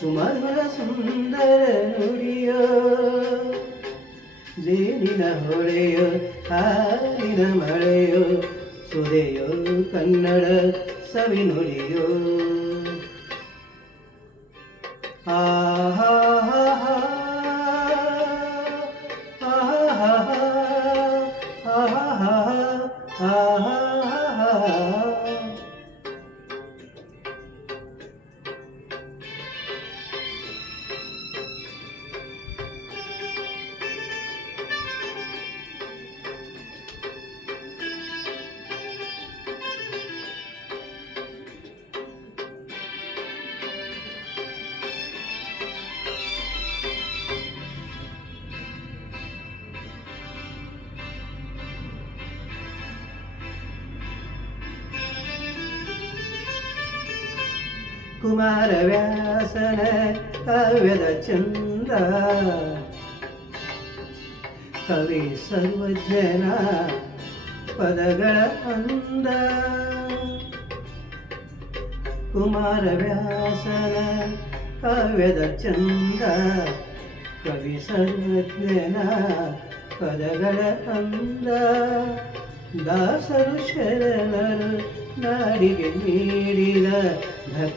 ಸುಮಧುರ ಸುಂದರ ನುಡಿಯೋ ಜೇನಿನ ಹೊಳೆಯೋ ಹಾಲಿನ ಮಳೆಯೋ ಸುದೆಯೋ ಕನ್ನಡ ಸವಿ ನುಡಿಯೋ. ಆಹಾ ಕುಮಾರವ್ಯಾಸನ ಕಾವ್ಯದ ಚಂದ್ರ ಕವಿ ಸರ್ವಜ್ಞನ ಪದಗಳ ಅಂದ ಕುಮಾರವ್ಯಾಸನ ಕಾವ್ಯದ ಚಂದ ಕವಿ ಸರ್ವಜ್ಞನ ಪದಗಳ ಅಂದ ದಾಸರು ಶರಣರು ನಾಡಿಗೆ ನೀಡಿದ ಭಕ್ತಿ